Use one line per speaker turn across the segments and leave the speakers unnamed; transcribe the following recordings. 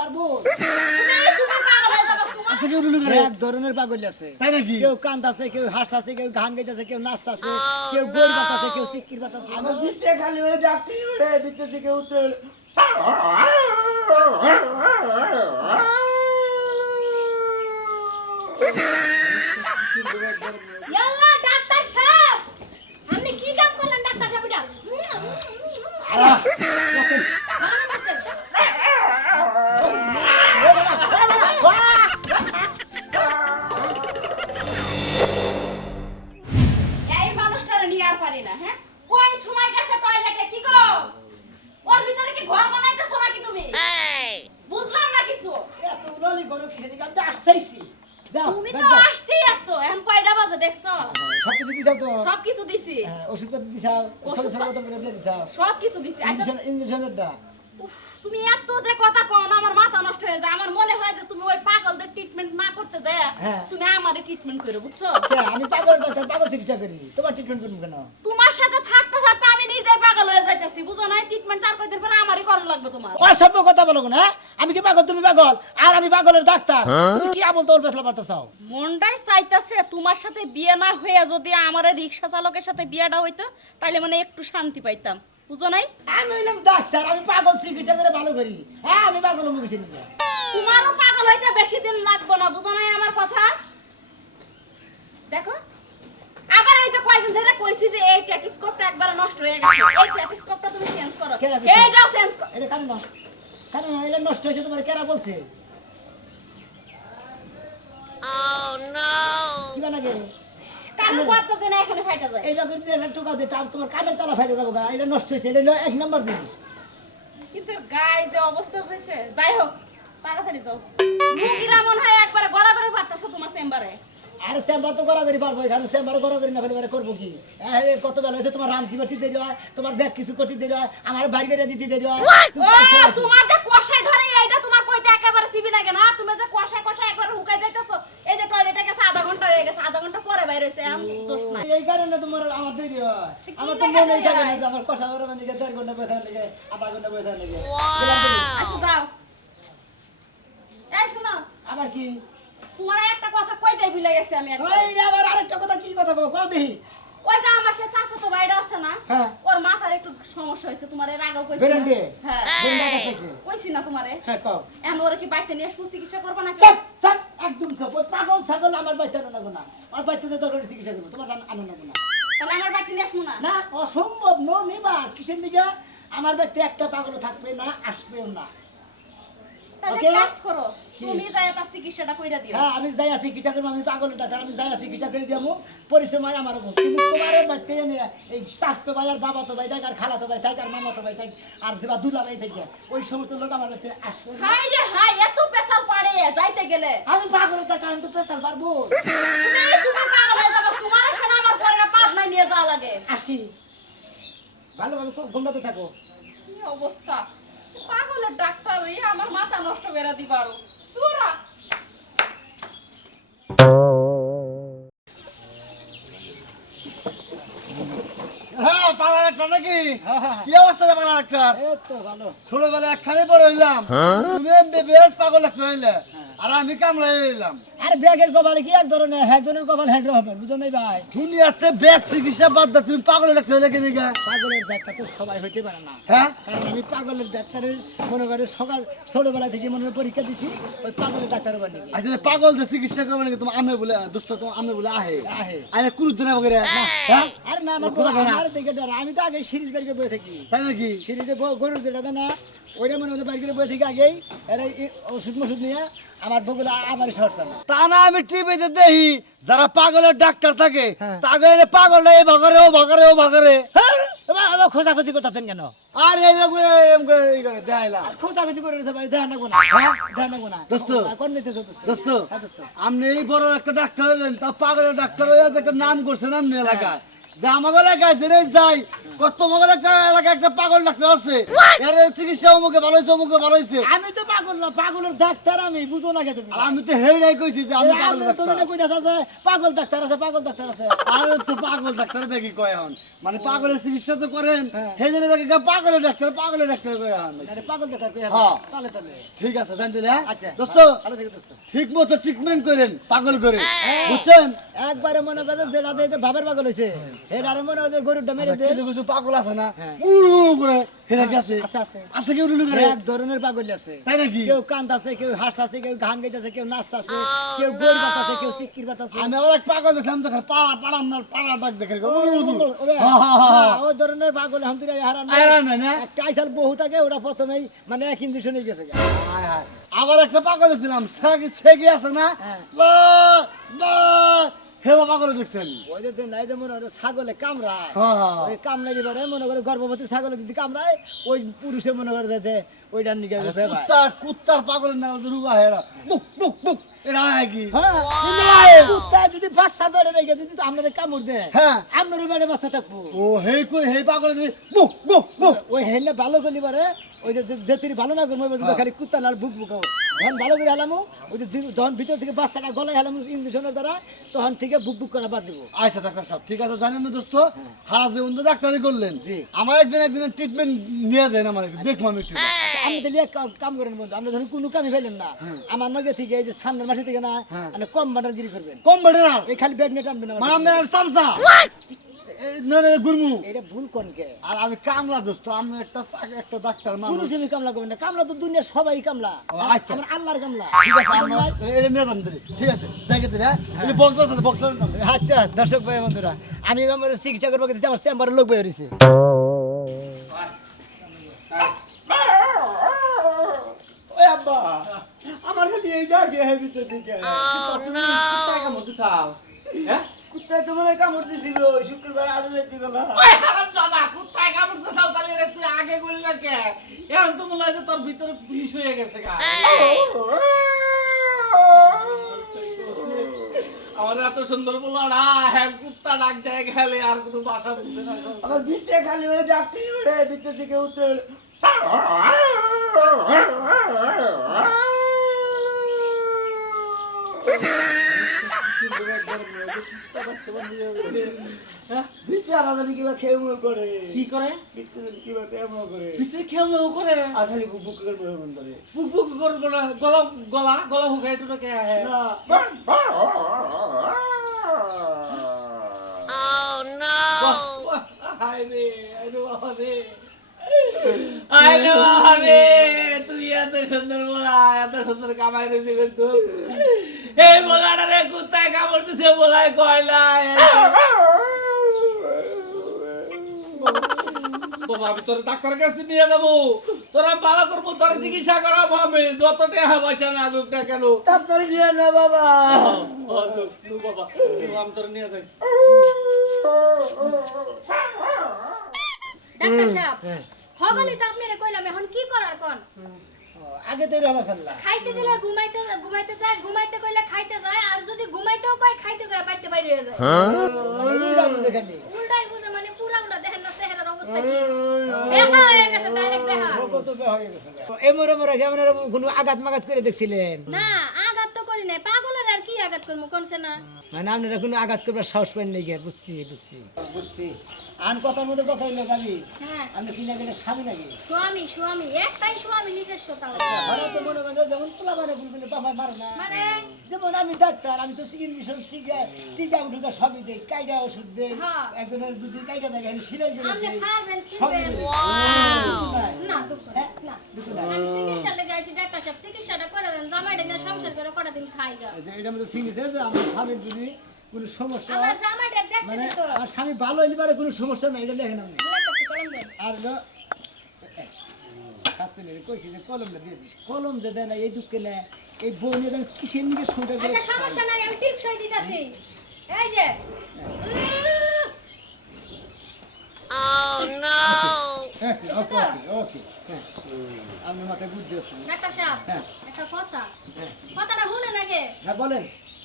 পারব?
হয়ে
আচ্ছা কেউ রুলু করে।
এক ধরনের পাগল আছে।
তাই নাকি?
কেউ কান্দাছে কেউ হাসতাছে কেউ গান গাইতেছে কেউ নাচতাছে কেউ গোল বাতাছে কেউ সিক্কির বাতাছে
আমার বিচ্ছে খালি ডাকতেই ওরে বিচ্ছে থেকে উত্তর
ইয়াল্লা ডাক্তার সাহেব! আপনি কি কাম করলেন ডাক্তার সাহেব এটা?
ছোট
ওষুধ
করে দিয়ে দিছাও
সব কিছু দিছি। আচ্ছা
ইঞ্জেকশন ইঞ্জেকশনের
উফ, তুমি এত যে কথা কও না আমার মাথা নষ্ট হয়ে যায়। আমার মনে হয় যে তুমি ওই পাগলদের ট্রিটমেন্ট না করতে যায়
হ্যাঁ।
তুমি আমারে ট্রিটমেন্ট করো বুঝছ?
আমি পাগল ডাক্তার পাগল চিকিৎসা করি। তোমার ট্রিটমেন্ট করুন কেন?
তোমার সাথে নিজেই পাগল বুঝো না ট্রিটমেন্ট আর কয়দিন পরে আমারই করানো লাগবে তোমার।
অসভ্য কথা বলো না হ্যাঁ? আমি কি পাগল? তুমি পাগল? আর আমি পাগলের ডাক্তার। তুমি কি আমল তোল পেছলা পারতে চাও
মনটাই চাইতাছে তোমার সাথে বিয়ে না হয়ে যদি আমার রিক্সা চালকের সাথে বিয়েটা হইতো তাহলে মানে একটু শান্তি পাইতাম। বুঝো নাই?
আমি হইলাম ডাক্তার আমি পাগল চিকিৎসা করে ভালো করি। হ্যাঁ আমি পাগল মুখে নিয়ে?
তোমারও পাগল হইতে বেশি দিন লাগবে না বুঝো নাই আমার কথা? দেখো আবার এই যে কয়দিন ধরে কইছি যে এই টেটিস্কোপটা একবার নষ্ট হয়ে গেছে। এই টেটিস্কোপটা তুমি চেঞ্জ করো। এইটাও চেঞ্জ করো
এটা কেন নষ্ট কেন না এটা নষ্ট হয়েছে তোমার কেরা বলছে? কি বানাগে
কথা যে না এখানে ফাইটা যায়।
এই টোকা দে তার তোমার কানের তালা ফাইটে যাব গা এটা নষ্ট হয়েছে এটা এক নাম্বার জিনিস।
কিন্তু গায়ে যে অবস্থা হয়েছে যাই হোক তাড়াতাড়ি যাও। মুগিরা মনে হয় একবারে গড়াগড়ি পারতেছে তোমার চেম্বারে
আর চেম্বার তো করা করি পারব এখানে চেম্বার করা করি না ফেলে করব কি? কত বেলা হয়েছে? তোমার রান্তি বাটি দেরি হয় তোমার ব্যাগ কিছু করতে দেরি হয় আমার বাড়ি করে দিতে দেরি হয়?
তোমার যে কষাই ধরে এইটা তোমার কইতে একেবারে সিবি লাগে না। তুমি যে কষাই কষাই একবার হুকাই যাইতেছো এই যে টয়লেটে গেছে আধা ঘণ্টা হয়ে গেছে আধা ঘণ্টা পরে বাইরে হয়েছে এমন দোষ নাই।
এই কারণে তোমার আমার দেরি হয়। আমার তো মনেই থাকে না যে আমার কষা বড় মানে দেড় ঘণ্টা বসে থাকে আধা ঘণ্টা বসে থাকে
আচ্ছা যাও। এই শোনো।
আবার কি?
তোমার একটা কথা ভুলে গেছে আমি।
ওই আবার আরেকটা কথা কি কথা কব? কও দেখি।
ওই যে আমার সে চাচা তো বাইরে আছে না
হ্যাঁ।
ওর মাথার একটু সমস্যা হয়েছে তোমার এর আগেও কইছি
বেরেন্ডে?
হ্যাঁ। কইছি। না তোমারে।
হ্যাঁ কও।
এখন ওরে কি বাড়িতে নিয়ে আসব চিকিৎসা করব না
চপ চপ একদম পাগল ছাগল আমার আনো না। আর বাচ্চাদের দরকার চিকিৎসা করব তোমার আনো না না।
তাহলে আমার বাড়িতে নিয়ে আসব না?
না অসম্ভব নো নেবার। কিসের দিকে আমার ব্যক্তি একটা পাগল থাকবে না আসবেও না।
তাহলে? কাজ করো। তুমি যাই তার চিকিৎসাটা কইরা দিও।
হ্যাঁ আমি যাই চিকিৎসা করব আমি পাগল ডাক্তার আমি যাই চিকিৎসা করে দিবো পরিশ্রম আমার বউ। কিন্তু তোমার বাচ্চা এই স্বাস্থ্য ভাই আর বাবা তো ভাই থাক আর খালা তো ভাই থাক আর মামা তো ভাই থাক আর যেবা দুলা ভাই থাকে ওই সমস্ত লোক আমার বাড়িতে আসবে
হাই রে হাই এত পেশাল পাড়ে যাইতে গেলে।
আমি পাগল ডাক্তার আমি তো পেশাল পারব।
তুমি তুমি পাগল হয়ে যাবে তোমার সাথে আমার পরে না পাপ নাই নিয়ে যাওয়া লাগে।
আসি। ভালোভাবে ঘুমটাতে থাকো।
কি অবস্থা? পাগলের ডাক্তার ওই আমার মাথা নষ্ট করে দিবারও তোরা।
হ্যাঁ পাগলা ডাক্তার নাকি?
হ্যাঁ, হ্যাঁ,
কি অবস্থা রে পাগলা ডাক্তার?
এই তো ভালো।
ছোটবেলা একখানে পরে হইলাম তুমি বেশ পাগল একটা হইলে। আর আমি কামড়াই হইলাম
আর ব্যাগের কপালে কি এক ধরনের একজনের কপাল হ্যাঁ হবে বুঝো নাই ভাই?
দুনিয়াতে ব্যাগ চিকিৎসা বাদ দা তুমি পাগল ডাক্তার হইলে কেন গা
পাগলের ডাক্তার তো সবাই হইতে পারে না।
হ্যাঁ?
কারণ আমি পাগলের ডাক্তারের মনে করে সকাল ছোটবেলা থেকে মনে পরীক্ষা দিছি ওই পাগলের ডাক্তার বানিয়ে
আচ্ছা পাগল যে চিকিৎসা করবে নাকি তোমার আমের বলে দোস্ত তোমার আমের বলে আহে?
আহে।
আরে কুরুত না? বগরে হ্যাঁ?
আর না আমার
খানা।
আমার দেখে আমি তো আগে সিরিজ বাড়ি বয়ে থাকি।
তাই নাকি?
সিরিজে গরুর যেটা না ওইটা মনে হতো বাড়ি বয়ে থেকে আগেই এরা ওষুধ মষুধ নিয়ে আমার বগুলা আমার সরছে না
তা না আমি টিভিতে দেখি যারা পাগলের ডাক্তার থাকে
হ্যাঁ।
তাকে পাগল ভাগরে ও ভাগরে ও ভাগরে।
হ্যাঁ, আবার খোঁজাখুঁজি করতেছেন কেন?
আর এই যে করে এই করে দেখাইলাম
খোঁজাখুঁজি করে ভাই না হ্যাঁ? ধ্যান রাখব না
দোস্ত।
কোন নিতেছো দোস্ত
দোস্ত
হ্যাঁ
আপনি এই বড় একটা ডাক্তার হলেন তা পাগলের ডাক্তার হয়ে একটা নাম করছেন আপনি এলাকায়? যে আমাকে এলাকায় যাই কত একটা পাগল ডাক্তার আছে। এর চিকিৎসা অমুকে ভালো হয়েছে অমুকে ভালো হয়েছে।
আমি তো পাগল না পাগলের ডাক্তার আমি বুঝো না তুমি।
আমি তো হেড়াই কইছি যে আমি পাগল
তুমি না কইতাছ যে পাগল ডাক্তার আছে পাগল ডাক্তার আছে।
আর তো পাগল ডাক্তার দেখি কয় এখন। মানে পাগলের চিকিৎসা তো করেন
হ্যাঁ।
সেই পাগলের ডাক্তার পাগলের ডাক্তার কয়
পাগল ডাক্তার
হ্যাঁ।
তাহলে তাহলে।
ঠিক আছে জানতে
আচ্ছা।
দোস্ত
দোস্ত।
ঠিক মতো ট্রিটমেন্ট করেন পাগল করে। বুঝছেন?
একবারে মনে করে যেটা ভাবের পাগল এটারে মনে হয় গরুটা মেরে
কিছু পাগল আছে না
হ্যাঁ।
করে হেরা কি আছে
আছে আছে
আছে কি করে
এক ধরনের পাগল আছে
তাই নাকি
কেউ কান্দাছে কেউ হাসতাছে কেউ গান গাইতেছে কেউ নাচতাছে কেউ গোল বাতাছে কেউ সিক্কির বাতাছে
আমি আবার এক পাগল দেখলাম তো পাড়া পাড়া না পাড়া ডাক দেখে হ্যাঁ, হ্যাঁ, হ্যাঁ, হ্যাঁ।
ওই ধরনের পাগল এখন হারান
হারান না?
একটা আইসাল বহু থাকে ওরা প্রথমেই মানে এক ইঞ্জেকশনে গেছে।
হায় হায়। আবার একটা পাগল ছেগে ছেগে আছে না
হ্যাঁ।
হেবা পাগল দেখছেন।
ওই যে যে নাই যে মনে হয় ছাগলে কামড়ায়।
হ্যাঁ, হ্যাঁ।
ওই কামড়াই দিবারে মনে করে গর্ভবতী ছাগলে যদি কামড়ায় ওই পুরুষে মনে করে যে ওইটার নিকে ভেবায়
কুত্তার কুত্তার পাগলের নাম হচ্ছে রুবা হেরা। বুক বুক বুক। এটা হয় কি?
হ্যাঁ কুত্তা যদি বাচ্চা বেড়ে রেখে যদি আপনাদের কামড় দেয়
হ্যাঁ।
আপনারও বেড়ে বাচ্চা থাকব।
ও হে কই হে বুক বুক বুক।
ওই হেনে ভালো করলি পারে ওই যে যে- যে তুই ভালো না করব ওই যে খালি কুত্তা নাল বুক বুকাও যখন ভালো করে হেলামু ওই যে যখন ভিতর থেকে বাচ্চাটা গলায় হেলামু ইঞ্জেকশনের দ্বারা তখন থেকে বুক বুক করা বাদ দিব।
আচ্ছা ডাক্তার সাহেব ঠিক আছে জানেন না দোস্ত সারা জীবন তো ডাক্তারি করলেন।
জি।
আমার একদিন একদিন ট্রিটমেন্ট নিয়ে দেন আমার দেখব আমি একটু।
আপনি তাহলে এক কাম- করেন বন্ধু আপনি ধরুন কোনো কামই ফেলেন না। আমার নগে থেকে এই যে সামনের মাসে থেকে না মানে কম বাটার গিরি করবেন।
কম না
এই খালি আমার
মানে আপনার চামচা এই না না গুরমু
এটা ভুল কোনকে
আর আমি কামলা দোস্ত আমি একটা চাক- একটা ডাক্তার
কোন
মানুষ।
সময় কামলা করবেন না। কামলা তো দুনিয়ার সবাই কামলা।
ও, আচ্ছা।
আমার আল্লাহর কামলা।
ঠিক আছে আমার এটা নিয়ে যান দিদি। ঠিক আছে জায়গাতে এই যে বক্স আছে বক্স
দর্শক ভাই বন্ধুরা আমি আমার চিকিৎসা করব কিন্তু আমার চেম্বারের লোক বের হয়েছে
আমার খালি এই হ্যাঁ? কুত্তায় তো মনে কামড় দিছিল শুক্রবার আরও যাইতে গেল।
দাদা চাও তাহলে রে তুই আগে বললি না কে? এখন তো মনে হয় তোর ভিতরে বিষ হয়ে গেছে গা। আমার এত সুন্দর বলল না হ্যাঁ কুত্তা ডাক দেয় গেলে আর কোনো বাসা বুঝে না
আমার ভিতরে খালি ডাক্তারি ওরে ভিতর থেকে উত্তর ভিতরে
গলা গলা গলা হুকায় তো কে হ্যাঁ
না
আরে বাবা রে তুই এত সুন্দর এত সুন্দর কামাই রয়েছে এই বলাটা রে কুত্তায় কামড়তেছে বলায় কয়লা বাবা আমি তোর ডাক্তারের কাছে নিয়ে যাব। তোরা ভালো করব তোর চিকিৎসা করাবো আমি। যত টাকা পয়সা না দুঃখ না কেন?
তাড়াতাড়ি নিয়ে না বাবা।
বাবা আমি তোর নিয়ে যাই।
ডাক্তার সাহেব হগলি তো আপনারে কইলাম এখন কি করার কোন?
আগে তো এরকম আসল না
খাইতে দিলে ঘুমাইতে ঘুমাইতে যায় ঘুমাইতে কইলে খাইতে যায় আর যদি ঘুমাইতেও কয় খাইতে কয় বাইতে বাইরে হয়ে যায়।
উল্টা বুঝে খালি।
উল্টাই বুঝে মানে পুরা উল্টা দেখেন না চেহারার অবস্থা কি। দেখা হয়ে গেছে ডাইরেক্ট দেখা
কত বে হয়ে গেছে। এমরে মরে কেমন এরকম কোনো আঘাত মাঘাত করে দেখছিলেন?
না আঘাত তো করি নাই। পাগলের আর কি আঘাত করব কোনছে না?
মানে আপনারা কোনো আঘাত করবার সাহস পান নাই গিয়ে বুঝছি বুঝছি। বুঝছি। আন কথার মধ্যে কথা হইল ভাবি
হ্যাঁ।
আপনি কি না গেলে স্বামী নাকি?
স্বামী স্বামী একটাই স্বামী নিজস্ব তাও।
ঘরে তো মনে করেন যেমন পোলা মানে বুলবুলে বাবা মারে না।
মানে?
যেমন আমি ডাক্তার আমি তো ইঞ্জেকশন টিকা টিকা উঠুকা সবই দেই কাইডা ওষুধ দেই
হ্যাঁ।
একজনের যদি কাইডা থাকে আমি সিলাই করে
আপনি
দেই
খাবেন
সবই
ছিবেন না দুঃখ না। আমি চিকিৎসা লেগে আইছি ডাক্তার সাহেব চিকিৎসাটা করে দেন জামাইটা নিয়ে সংসার করে কটা দিন খাই গা
এই যে এটার মধ্যে সিগনেছে যে আমার স্বামীর যদি কোনো সমস্যা হয়, মানে আমার স্বামী ভালো হইলে পারে কোনো সমস্যা নাই এটা লেখেন আপনি
লাগতেছে কলম দেন
আর হলো কইছি যে কলমটা দিয়ে দিস। কলম যে দেয় না এই দুঃখে নেয় এই বউ নিয়ে দেন কিসের নিকে সংসার করে
সমস্যা নাই আমি টিপ দিতাছি। এই যে।
হ্যাঁ, ওকে ওকে হ্যাঁ। আপনি মাথায় বুঝতে পারছেন
ডাক্তার সাহেব
হ্যাঁ।
একটা কথা। কথাটা শুনে নাকি
হ্যাঁ বলেন।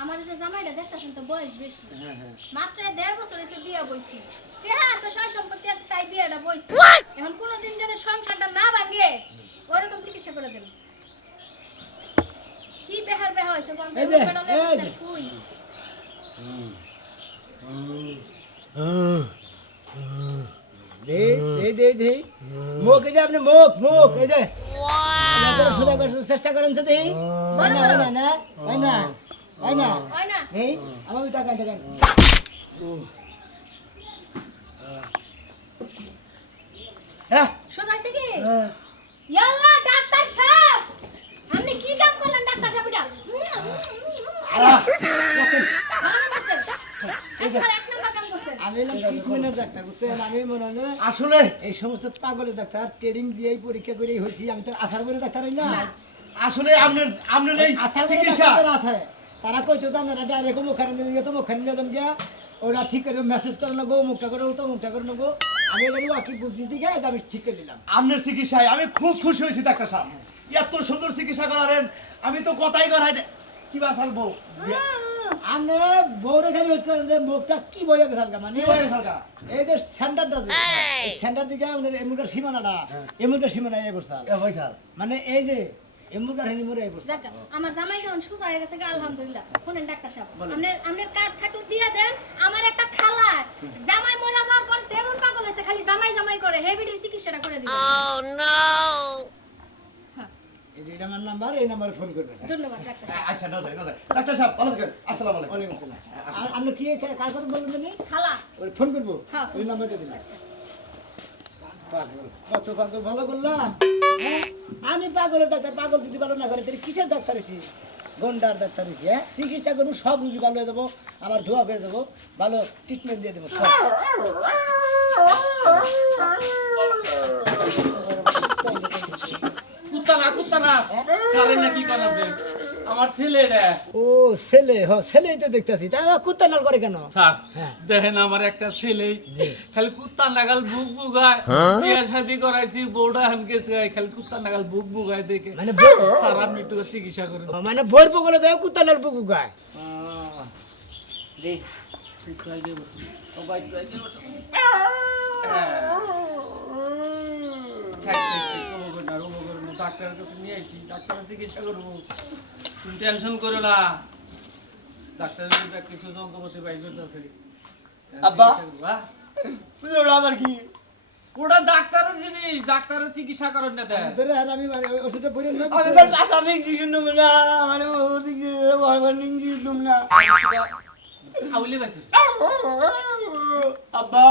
আমার যে জামাইটা দেখতেছেন তো বয়স বেশি।
হ্যাঁ হ্যাঁ।
মাত্র দেড় বছর হয়েছে বিয়ে বইছি। টেহা আছে সয় সম্পত্তি আছে তাই বিয়েটা বইছি। এখন কোনোদিন যেন সংসারটা না ভাঙে ওরকম চিকিৎসা করে দেন কি বেহার বেহা হয়েছে
মুখ এই যে আপনি মুখ মুখ এই যে। চেষ্টা করেন তো দেখি। না না না। হয় না? না।
না।
এই আমার তাকান তাকান।
কি? ইয়াল্লা ডাক্তার সাহেব! আপনি কি কাম করলেন ডাক্তার সাহেব? এটা
মনে হয়
আসলে
এই সমস্ত পাগলের ডাক্তার ট্রেনিং দিয়েই পরীক্ষা করেই হয়েছি। আমি তো আসার করে ডাক্তার হই না।
আসলে আপনার আপনার এই চিকিৎসা
ডাক্তার আছে। তারা কইতো তো আপনারা ডাইরেক্ট দিকে তো গিয়া ওরা ঠিক করে মেসেজ করে নেব মুখটা করে তো মুখটা করে নেব আমি এবার ওয়াকি বুঝি দিকে? আমি ঠিক করে দিলাম
আপনার চিকিৎসায় আমি খুব খুশি হয়েছি ডাক্তার সাহেব। এত সুন্দর চিকিৎসা করারেন আমি তো কথাই করাই। কি বাসাল বউ
আপনি বউরে খালি ইউজ করেন যে মুখটা কি বইয়া গেছে হালকা মানে
সালকা
এই যে সেন্টারটা যে সেন্টার দিকে আমাদের এমুকার সীমানাটা এমুকার সীমানা এই বসাল মানে এই যে এমুকার হেনি মুরে এই বসাল
আমার জামাই যখন সুজা হয়ে গেছে আলহামদুলিল্লাহ শুনেন ডাক্তার সাহেব। আপনার আপনার কার্ড থাকলে দিয়ে দেন আমার একটা খালা জামাই মরা যাওয়ার পরে তেমন পাগল হয়েছে খালি জামাই জামাই করে হেভিডির চিকিৎসাটা করে দিবেন
এই যে আমার নাম্বার এই নাম্বারে ফোন করবেন।
ধন্যবাদ ডাক্তার সাহেব।
আচ্ছা না যায় ডাক্তার সাহেব ভালো থাকেন আসসালামু আলাইকুম।
ওয়ালাইকুম আসসালাম। আপনি কি কার কথা বলবেন
খালা।
ফোন করব?
হ্যাঁ।
ওই নাম্বারটা দিন পাগল কত পাগল? ভালো করলাম? হ্যাঁ? আমি পাগলের ডাক্তার পাগল যদি ভালো না করে তাহলে কিসের ডাক্তার হয়েছি গন্ডার ডাক্তার হয়েছি হ্যাঁ? চিকিৎসা করব সব রুগী ভালো হয়ে দেবো আবার ধোয়া করে দেবো ভালো ট্রিটমেন্ট দিয়ে দেবো সব।
কুত্তা না কুত্তা না সারেন না কি করাবে আমার ছেলেটা
ও ছেলে হ ছেলেই তো দেখতেছি। তা কুত্তা নাল করে কেন?
স্যার
হ্যাঁ।
দেখেন আমার একটা ছেলে। খালি কুত্তা নাগাল বুক বুগায় বিয়ে শাদি করাইছি বউটা হানকে খালি কুত্তা নাগাল বুক বুগায় দেখে।
মানে
স্যার একটু চিকিৎসা করেন
ও, মানে ভোর বগলে দেয় কুত্তা নাল বুকু গায়
থাক, থাক, থাক, ও বলবেন না, ও বলবেন না, ডাক্তারের কাছে নিয়ে আইছি ডাক্তারের চিকিৎসা করব। তুমি টেনশন করো না। ডাক্তারের কিছু যন্ত্রপাতি বাইর করতেছে।
আব্বা?
হ্যাঁ?
ওটা আবার কি?
ওটা ডাক্তারের জিনিস ডাক্তারের চিকিৎসা করেন না দেয়
ধরে আর আমি মানে ওষুধটা পরে নেব
আমি তো পাশা দেখছি শুনুম না মানে ও দেখছি ভগবান দেখছি শুনুম না।
আউলি করে।
আব্বা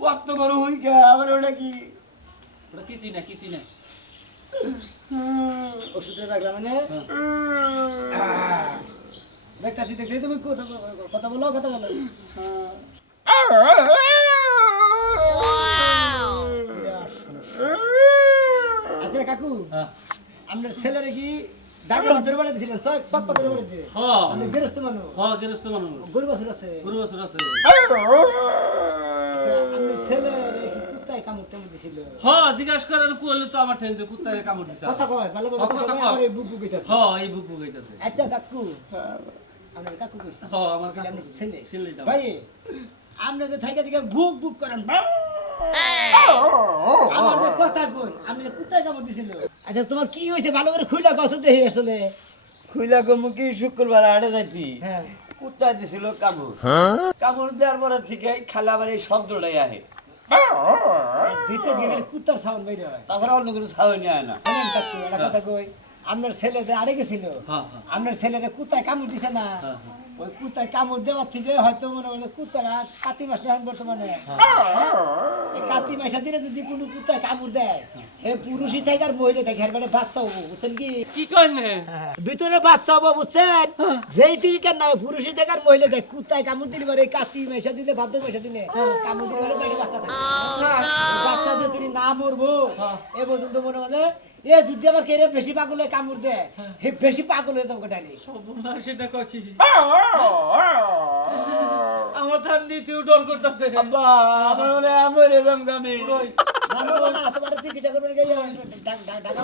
ওয়াক্ত বড় হই গে আমার ওটা কি?
ওটা কিছুই না কিছুই না
ওষুধটা রাখলাম মানে? দেখতেছি দেখতে তুমি কথা বলো কথা বলো আচ্ছা কাকু
হ্যাঁ।
আপনার ছেলের কি দাগের ভাতরে বাড়ি দিয়েছিলেন সব পাথরে বাড়ি দিয়ে। আপনি গৃহস্থ মানুষ?
হ্যাঁ গৃহস্থ মানুষ।
গরু বাছুর আছে?
গরু বাছুর আছে।
আচ্ছা আপনার ছেলের কুত্তায় কামড় টামড় দিছিল?
হ্যাঁ জিজ্ঞাসা করেন কুয়ালে তো আমার ঠেনছে কুত্তায় কামড় দিছে।
কথা কয় ভালো ভালো
হ্যাঁ,
কথা
কথা
কয়
কয়।
আমার এই বুক বুক হইতাছে।
হ্যাঁ এই বুক বুক
আচ্ছা কাকু। আপনার কাকু কইছে?
হ্যাঁ আমার কাকু
আপনার ছেলে? ভাই আপনি যে থাইকা থেকে বুক বুক করেন আমার যে কথা কই আপনি কুত্তায় কামড় দিছিল। আচ্ছা তোমার কি হয়েছে ভালো করে খুইলা গছ দেখে আসলে।
খুইলা কমু কি শুক্রবার আড়ে যাইতি?
হ্যাঁ।
কুত্তা দিছিল কামড়। কামড় দেওয়ার পরে থেকে খালা এই শব্দটাই আহে।
ভিতরে গেলে কুত্তার সাউন্ড বের হয়
তাছাড়া অন্য কোনো সাহনি আয় না
শুনেন কাকু একটা কথা কই আপনার ছেলে যে আড়ে গেছিল
হ্যাঁ, হ্যাঁ।
আপনার ছেলেরা কুত্তায় কামড় দিছে না
হ্যাঁ, হ্যাঁ।
ওই কুত্তায় কামড় দেওয়ার থেকে হয়তো মনে হয় কুত্তারা কাতি মাস এখন বর্তমানে।
হ্যাঁ।
কাতি মাসের দিনে যদি কোনো কুত্তায় কামড় দেয় হে পুরুষই থাকে আর মহিলা থাকে মানে বাচ্চা হব বুঝছেন কি?
কি করেন
ভিতরে বাচ্চা হব বুঝছেন? যেই থেকে কেন না পুরুষই থাকে আর মহিলা থাকে কুত্তায় কামড় দিলে পারে কাতি মাসা দিলে ভাদ্র মাসা দিলে কামড় দিলে পারে বাচ্চা থাকে। বাচ্চা তুমি না মরবো এ পর্যন্ত মনে হলে এ যদি আবার কেড়ে বেশি পাগল হয়ে কামড় দেয় হে বেশি পাগল হয়ে তোমাকে ডাইরেক্ট।
সর্বনাশ সেটা কি? আমার তার নীতিও ডর করতেছে।
আব্বা। আমার হয় আমি মরে গামে
না না তোমার চিকিৎসা করবেন গেলে ঢাকা